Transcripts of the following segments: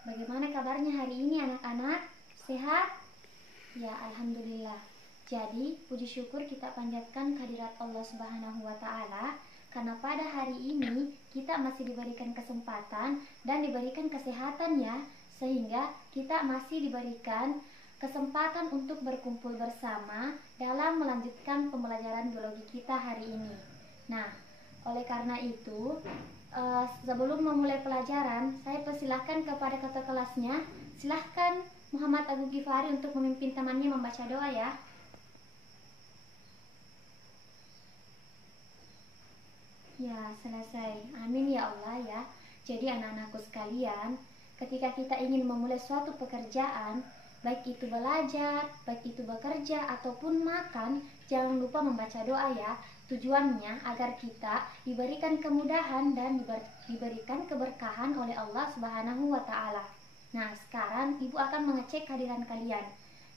Bagaimana kabarnya hari ini anak-anak? Sehat? Ya, alhamdulillah. Jadi, puji syukur kita panjatkan kehadirat Allah Subhanahu wa taala karena pada hari ini kita masih diberikan kesempatan dan diberikan kesehatan ya, sehingga kita masih diberikan kesempatan untuk berkumpul bersama dalam melanjutkan pembelajaran biologi kita hari ini. Nah, oleh karena itu, sebelum memulai pelajaran, saya persilahkan kepada ketua kelasnya. Silahkan Muhammad Agung Gifari untuk memimpin temannya membaca doa ya. Ya, selesai. Amin ya Allah ya. Jadi anak-anakku sekalian, ketika kita ingin memulai suatu pekerjaan, baik itu belajar, baik itu bekerja, ataupun makan, jangan lupa membaca doa ya. Tujuannya agar kita diberikan kemudahan dan diberikan keberkahan oleh Allah Subhanahu wa taala. Nah, sekarang Ibu akan mengecek kehadiran kalian.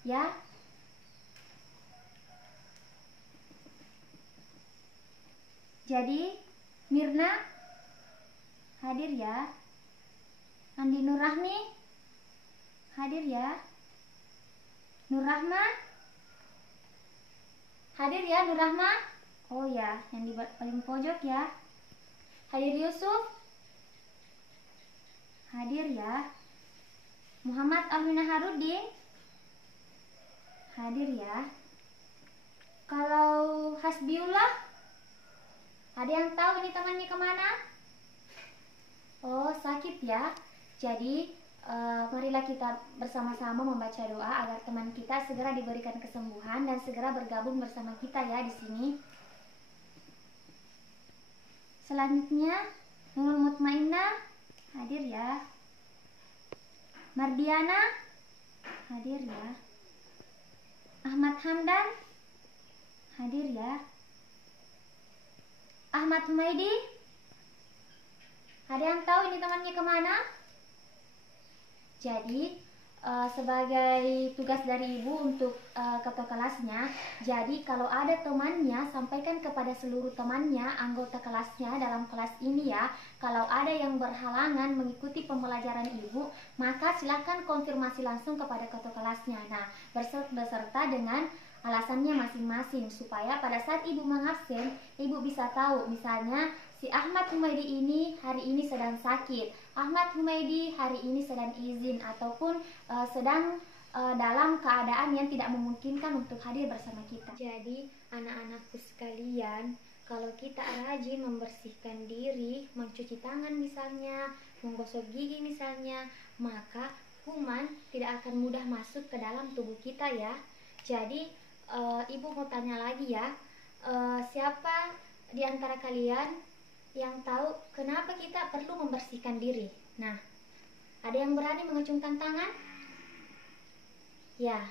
Ya. Jadi, Mirna hadir ya. Andi Nur Rahmi hadir ya. Nur Rahma hadir ya, Nur Rahma. Oh ya, yang di paling pojok ya. Hadir Yusuf hadir ya. Muhammad Alwina Harudin hadir ya. Kalau Hasbiullah, ada yang tahu ini temannya kemana? Oh, sakit ya. Jadi marilah kita bersama-sama membaca doa agar teman kita segera diberikan kesembuhan dan segera bergabung bersama kita ya di sini. Selanjutnya, Nurul Mutmainah hadir ya. Mardiana hadir ya. Ahmad Hamdan hadir ya. Ahmad Humaidi, ada yang tahu ini temannya kemana? Jadi sebagai tugas dari Ibu untuk ketua kelasnya, jadi kalau ada temannya, sampaikan kepada seluruh temannya, anggota kelasnya dalam kelas ini ya. Kalau ada yang berhalangan mengikuti pembelajaran Ibu, maka silakan konfirmasi langsung kepada ketua kelasnya. Nah, beserta dengan alasannya masing-masing, supaya pada saat Ibu mengabsen, Ibu bisa tahu, misalnya si Ahmad Humaidi ini hari ini sedang sakit, Ahmad Humaidi hari ini sedang izin, ataupun sedang dalam keadaan yang tidak memungkinkan untuk hadir bersama kita. Jadi anak-anakku sekalian, kalau kita rajin membersihkan diri, mencuci tangan misalnya, menggosok gigi misalnya, maka kuman tidak akan mudah masuk ke dalam tubuh kita ya. Jadi Ibu mau tanya lagi ya, siapa di antara kalian yang tahu kenapa kita perlu membersihkan diri? Nah, ada yang berani mengacungkan tangan? Ya,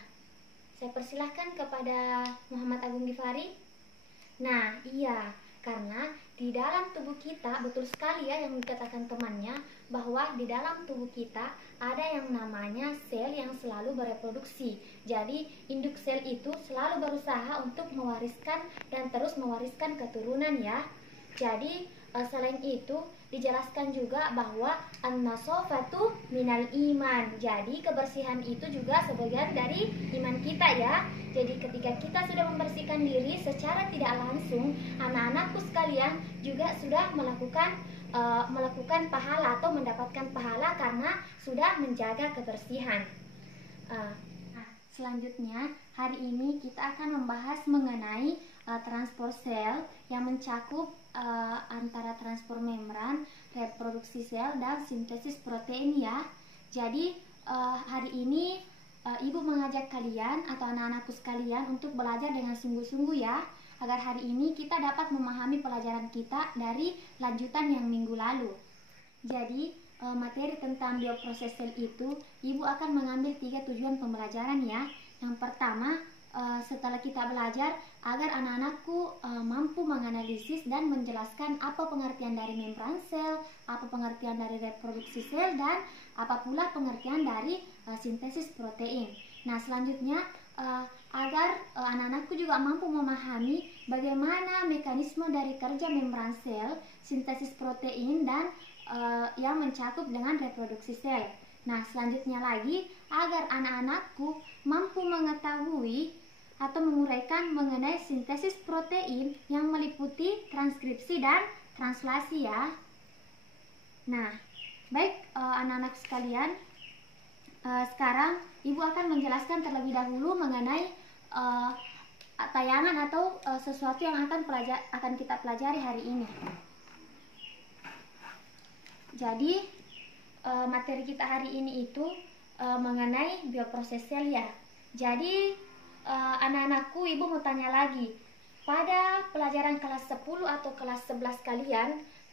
saya persilahkan kepada Muhammad Agung Gifari. Nah, iya, karena di dalam tubuh kita, betul sekali ya yang dikatakan temannya, bahwa di dalam tubuh kita ada yang namanya sel yang selalu bereproduksi. Jadi induk sel itu selalu berusaha untuk mewariskan dan terus mewariskan keturunan ya. Jadi selain itu dijelaskan juga bahwa an-nasofatu minal iman. Jadi kebersihan itu juga sebagian dari iman kita ya. Jadi ketika kita sudah membersihkan diri secara tidak langsung, anak-anakku sekalian juga sudah melakukan pahala atau mendapatkan pahala karena sudah menjaga kebersihan. Selanjutnya, hari ini kita akan membahas mengenai transport sel yang mencakup antara transport membran, reproduksi sel, dan sintesis protein ya. Jadi hari ini Ibu mengajak kalian atau anak-anakku sekalian untuk belajar dengan sungguh-sungguh ya, agar hari ini kita dapat memahami pelajaran kita dari lanjutan yang minggu lalu. Jadi materi tentang bioproses sel itu, Ibu akan mengambil 3 tujuan pembelajaran ya. Yang pertama, setelah kita belajar, agar anak-anakku mampu menganalisis dan menjelaskan apa pengertian dari membran sel, apa pengertian dari reproduksi sel, dan apa pula pengertian dari sintesis protein. Nah, selanjutnya agar anak-anakku juga mampu memahami bagaimana mekanisme dari kerja membran sel, sintesis protein, dan yang mencakup dengan reproduksi sel. Nah, selanjutnya lagi, agar anak-anakku mampu mengetahui atau menguraikan mengenai sintesis protein yang meliputi transkripsi dan translasi ya. Nah, baik anak-anak sekalian, sekarang Ibu akan menjelaskan terlebih dahulu mengenai tayangan atau sesuatu yang akan kita pelajari hari ini. Jadi materi kita hari ini itu mengenai bioproses sel ya. Jadi anak-anakku, Ibu mau tanya lagi. Pada pelajaran kelas 10 atau kelas 11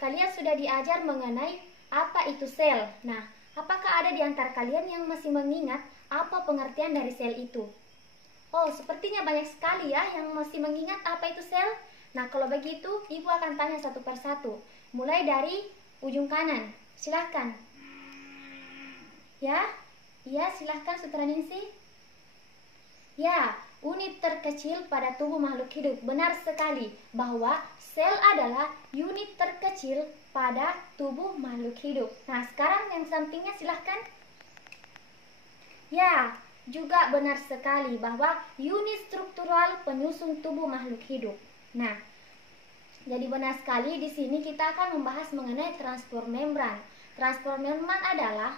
kalian sudah diajar mengenai apa itu sel. Nah, apakah ada di antara kalian yang masih mengingat apa pengertian dari sel itu? Oh, sepertinya banyak sekali ya yang masih mengingat apa itu sel. Nah, kalau begitu, Ibu akan tanya satu persatu. Mulai dari ujung kanan. Silahkan. Ya? Ya, silahkan Sutra Ningsih. Ya, unit terkecil pada tubuh makhluk hidup. Benar sekali bahwa sel adalah unit terkecil pada tubuh makhluk hidup. Nah, sekarang yang sampingnya silahkan. Ya, juga benar sekali bahwa unit struktural penyusun tubuh makhluk hidup. Nah, jadi benar sekali di sini kita akan membahas mengenai transport membran. Transport membran adalah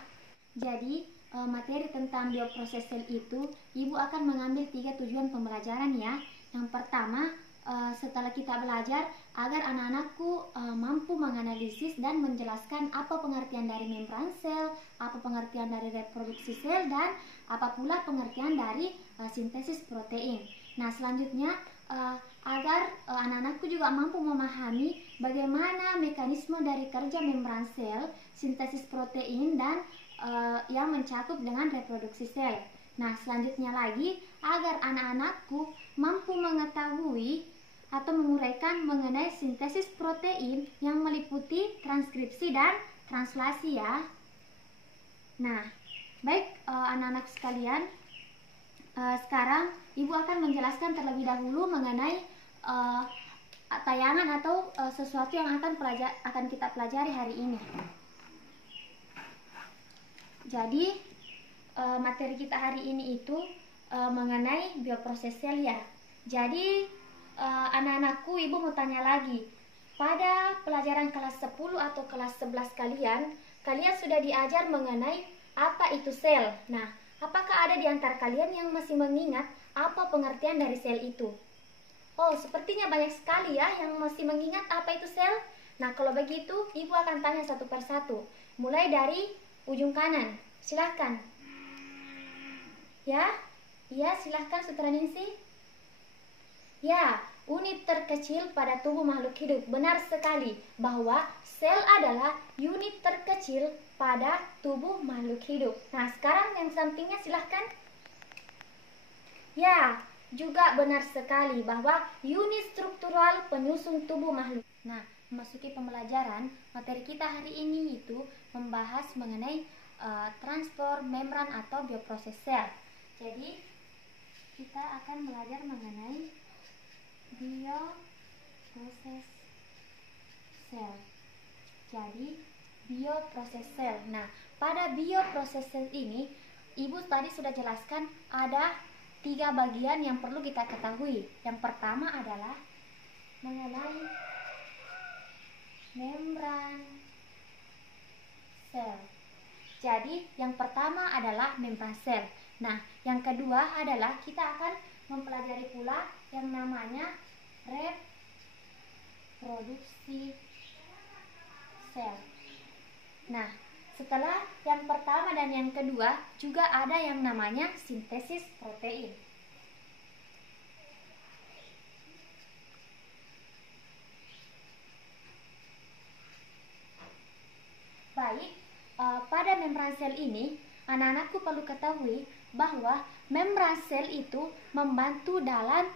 materi tentang bioproses sel itu, Ibu akan mengambil 3 tujuan pembelajaran ya. Yang pertama, setelah kita belajar, agar anak-anakku mampu menganalisis dan menjelaskan apa pengertian dari membran sel, apa pengertian dari reproduksi sel, dan apa pula pengertian dari sintesis protein. Nah, selanjutnya agar anak-anakku juga mampu memahami bagaimana mekanisme dari kerja membran sel, sintesis protein, dan yang mencakup dengan reproduksi sel. Nah, selanjutnya lagi, agar anak-anakku mampu mengetahui atau menguraikan mengenai sintesis protein yang meliputi transkripsi dan translasi ya. Nah, baik anak-anak sekalian, sekarang Ibu akan menjelaskan terlebih dahulu mengenai tayangan atau sesuatu yang akan kita pelajari hari ini. Jadi materi kita hari ini itu mengenai bioproses sel ya. Jadi anak-anakku, Ibu mau tanya lagi. Pada pelajaran kelas 10 atau kelas 11 kalian sudah diajar mengenai apa itu sel. Nah, apakah ada di antara kalian yang masih mengingat apa pengertian dari sel itu? Oh, sepertinya banyak sekali ya yang masih mengingat apa itu sel. Nah, kalau begitu Ibu akan tanya satu persatu. Mulai dari ujung kanan. Silahkan. Ya? Ya, silahkan Sutra Ningsih. Ya, unit terkecil pada tubuh makhluk hidup. Benar sekali bahwa sel adalah unit terkecil pada tubuh makhluk hidup. Nah, sekarang yang sampingnya silahkan. Ya, juga benar sekali bahwa unit struktural penyusun tubuh makhluk. Nah, memasuki pembelajaran, materi kita hari ini itu membahas mengenai transport membran atau bioproses sel. Jadi, kita akan belajar mengenai bioproses sel. Jadi, bioproses sel. Nah, pada bioproses sel ini, Ibu tadi sudah jelaskan ada 3 bagian yang perlu kita ketahui. Yang pertama adalah mengenai membran sel. Jadi, yang pertama adalah membran sel. Nah, yang kedua adalah kita akan mempelajari pula yang namanya reproduksi sel. Nah, setelah yang pertama dan yang kedua juga ada yang namanya sintesis protein. Baik, pada membran sel ini anak-anakku perlu ketahui bahwa membran sel itu membantu dalam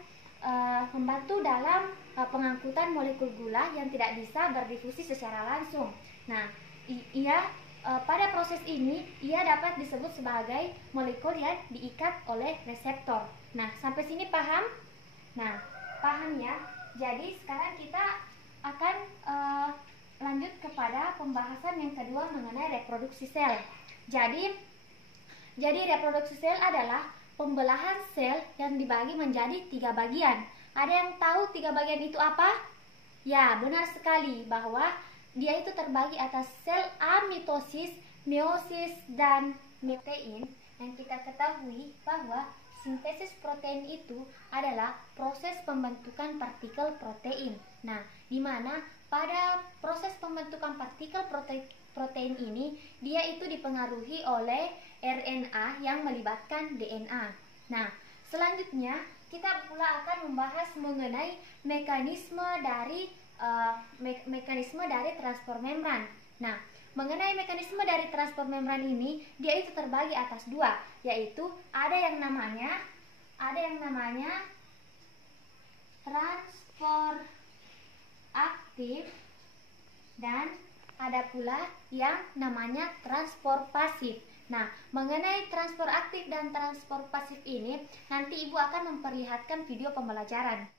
pengangkutan molekul gula yang tidak bisa berdifusi secara langsung. Nah, pada proses ini ia dapat disebut sebagai molekul yang diikat oleh reseptor. Nah, sampai sini paham? Nah, paham ya? Jadi sekarang kita akan lanjut kepada pembahasan yang kedua mengenai reproduksi sel. Jadi Jadi reproduksi sel adalah pembelahan sel yang dibagi menjadi 3 bagian. Ada yang tahu 3 bagian itu apa? Ya, benar sekali bahwa dia itu terbagi atas sel amitosis, meiosis, dan protein. Yang kita ketahui bahwa sintesis protein itu adalah proses pembentukan partikel protein. Nah, di mana pada proses pembentukan partikel protein ini, dia itu dipengaruhi oleh RNA yang melibatkan DNA. Nah, selanjutnya kita pula akan membahas mengenai mekanisme dari transport membran. Nah, mengenai mekanisme dari transport membran ini, dia itu terbagi atas 2, yaitu ada yang namanya transport aktif dan ada pula yang namanya transport pasif. Nah, mengenai transport aktif dan transport pasif ini, nanti Ibu akan memperlihatkan video pembelajaran.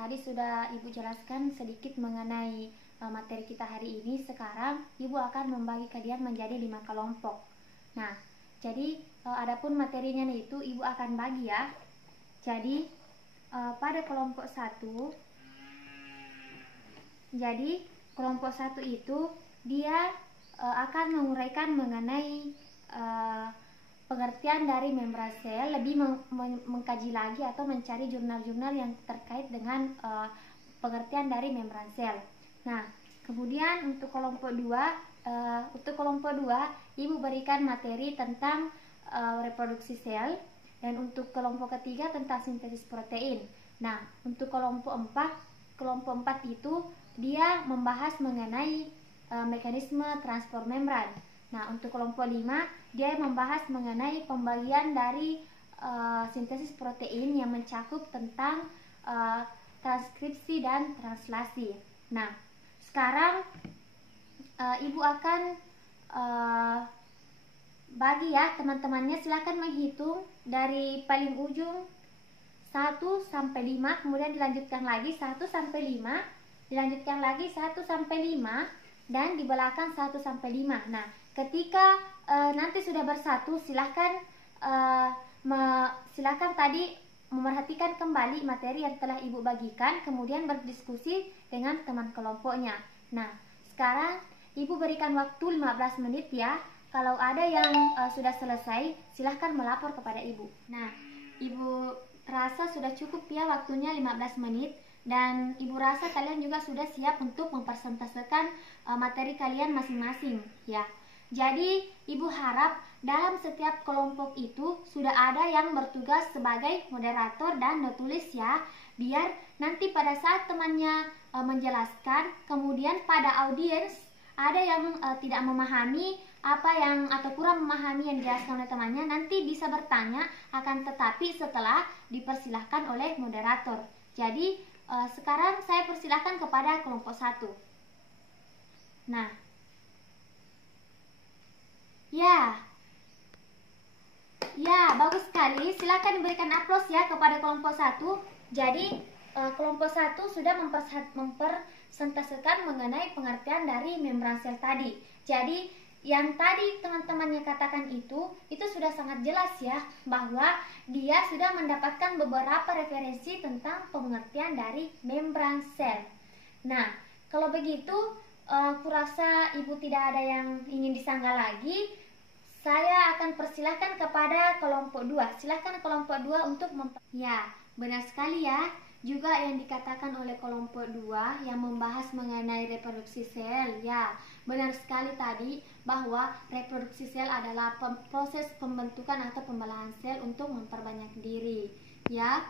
Tadi sudah Ibu jelaskan sedikit mengenai materi kita hari ini. Sekarang Ibu akan membagi kalian menjadi 5 kelompok. Nah, jadi adapun materinya itu Ibu akan bagi ya. Jadi pada kelompok 1, jadi kelompok 1 itu dia akan menguraikan mengenai pengertian dari membran sel, lebih mengkaji lagi atau mencari jurnal-jurnal yang terkait dengan pengertian dari membran sel. Nah, kemudian untuk kelompok 2, Ibu berikan materi tentang reproduksi sel, dan untuk kelompok ketiga tentang sintesis protein. Nah, untuk kelompok 4 itu dia membahas mengenai mekanisme transport membran. Nah, untuk kelompok 5 dia membahas mengenai pembagian dari sintesis protein yang mencakup tentang transkripsi dan translasi. Nah, sekarang Ibu akan bagi ya teman-temannya, silahkan menghitung dari paling ujung 1 sampai 5, kemudian dilanjutkan lagi 1 sampai 5, dilanjutkan lagi 1 sampai 5, dan di belakang 1 sampai 5. Nah, ketika nanti sudah bersatu, silahkan tadi memerhatikan kembali materi yang telah Ibu bagikan, kemudian berdiskusi dengan teman kelompoknya. Nah, sekarang Ibu berikan waktu 15 menit ya. Kalau ada yang sudah selesai, silahkan melapor kepada Ibu. Nah, Ibu rasa sudah cukup ya waktunya 15 menit. Dan Ibu rasa kalian juga sudah siap untuk mempresentasikan materi kalian masing-masing ya. Jadi Ibu harap dalam setiap kelompok itu sudah ada yang bertugas sebagai moderator dan nulis ya, biar nanti pada saat temannya menjelaskan, kemudian pada audiens ada yang tidak memahami atau kurang memahami yang dijelaskan oleh temannya, nanti bisa bertanya, akan tetapi setelah dipersilahkan oleh moderator. Jadi sekarang saya persilahkan kepada kelompok 1. Nah, ya bagus sekali. Silakan diberikan aplaus ya kepada kelompok 1. Jadi kelompok 1 sudah mempresentasikan mengenai pengertian dari membran sel tadi. Jadi yang tadi teman-temannya katakan itu sudah sangat jelas ya, bahwa dia sudah mendapatkan beberapa referensi tentang pengertian dari membran sel. Nah, kalau begitu kurasa Ibu tidak ada yang ingin disanggah lagi. Saya akan persilahkan kepada kelompok 2. Silahkan kelompok 2 untuk ya, benar sekali ya. Juga yang dikatakan oleh kelompok 2 yang membahas mengenai reproduksi sel. Ya, benar sekali tadi bahwa reproduksi sel adalah proses pembentukan atau pembelahan sel untuk memperbanyak diri. Ya,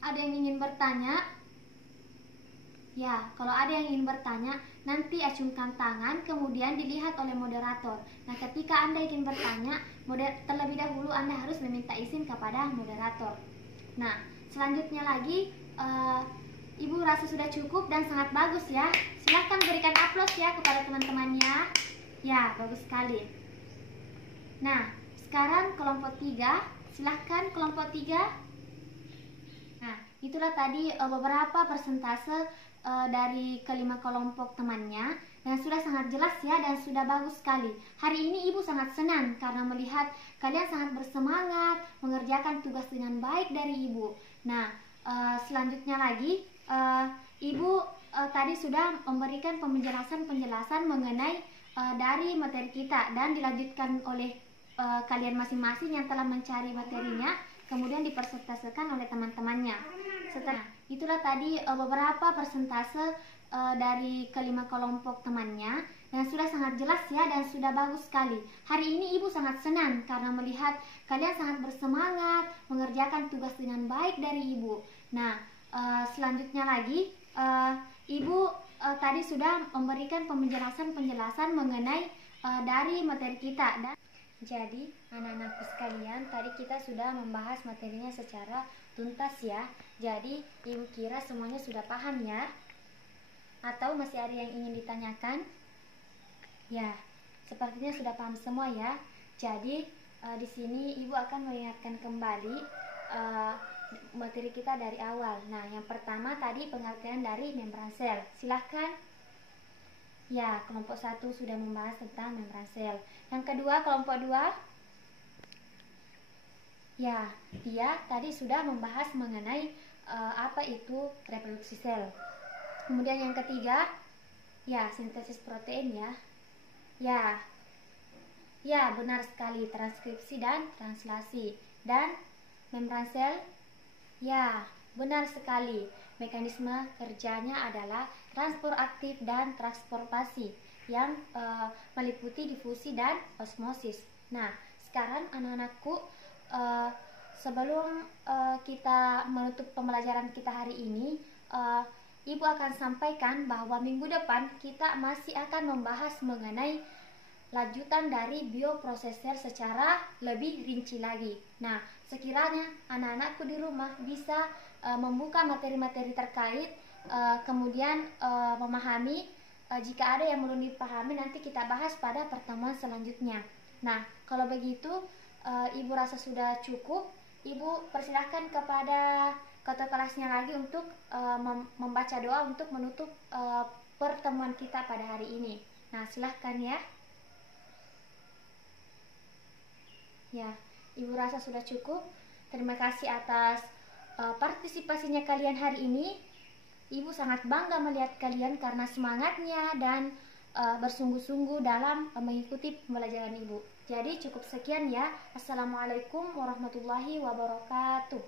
ada yang ingin bertanya? Ya, kalau ada yang ingin bertanya, nanti acungkan tangan, kemudian dilihat oleh moderator. Nah, ketika Anda ingin bertanya, terlebih dahulu Anda harus meminta izin kepada moderator. Nah, selanjutnya lagi, Ibu rasa sudah cukup dan sangat bagus ya. Silahkan berikan aplaus ya kepada teman-temannya. Ya, bagus sekali. Nah, sekarang kelompok 3. Silahkan kelompok 3. Nah, itulah tadi beberapa persentase dari kelima kelompok temannya, dan sudah sangat jelas ya, dan sudah bagus sekali. Hari ini Ibu sangat senang karena melihat kalian sangat bersemangat mengerjakan tugas dengan baik dari Ibu. Nah, selanjutnya lagi Ibu tadi sudah memberikan penjelasan mengenai dari materi kita, dan dilanjutkan oleh kalian masing-masing yang telah mencari materinya, kemudian dipresentasikan oleh teman-temannya. Setelah itulah tadi beberapa persentase dari kelima kelompok temannya, dan sudah sangat jelas ya, dan sudah bagus sekali. Hari ini Ibu sangat senang karena melihat kalian sangat bersemangat mengerjakan tugas dengan baik dari Ibu. Nah, selanjutnya lagi Ibu tadi sudah memberikan penjelasan mengenai dari materi kita. Dan jadi anak-anakku sekalian, tadi kita sudah membahas materinya secara tuntas ya. Jadi Ibu kira semuanya sudah paham ya? Atau masih ada yang ingin ditanyakan? Ya, sepertinya sudah paham semua ya. Jadi di sini Ibu akan mengingatkan kembali materi kita dari awal. Nah, yang pertama tadi pengertian dari membran sel. Silahkan. Ya, kelompok 1 sudah membahas tentang membran sel. Yang kedua, kelompok 2. Ya, dia tadi sudah membahas mengenai apa itu reproduksi sel. Kemudian yang ketiga, ya, sintesis protein ya. Ya, benar sekali, transkripsi dan translasi. Dan membran sel, ya, benar sekali. Mekanisme kerjanya adalah transport aktif dan transportasi yang meliputi difusi dan osmosis. Nah, sekarang anak-anakku, sebelum kita menutup pembelajaran kita hari ini, Ibu akan sampaikan bahwa minggu depan kita masih akan membahas mengenai lanjutan dari bioprosesor secara lebih rinci lagi. Nah, sekiranya anak-anakku di rumah bisa membuka materi-materi terkait, kemudian memahami, jika ada yang belum dipahami nanti kita bahas pada pertemuan selanjutnya. Nah, kalau begitu Ibu rasa sudah cukup. Ibu persilahkan kepada ketua kelasnya lagi untuk membaca doa untuk menutup pertemuan kita pada hari ini. Nah, silahkan ya. Ya, Ibu rasa sudah cukup. Terima kasih atas partisipasinya kalian hari ini. Ibu sangat bangga melihat kalian karena semangatnya dan bersungguh-sungguh dalam mengikuti pembelajaran Ibu. Jadi cukup sekian ya. Assalamualaikum warahmatullahi wabarakatuh.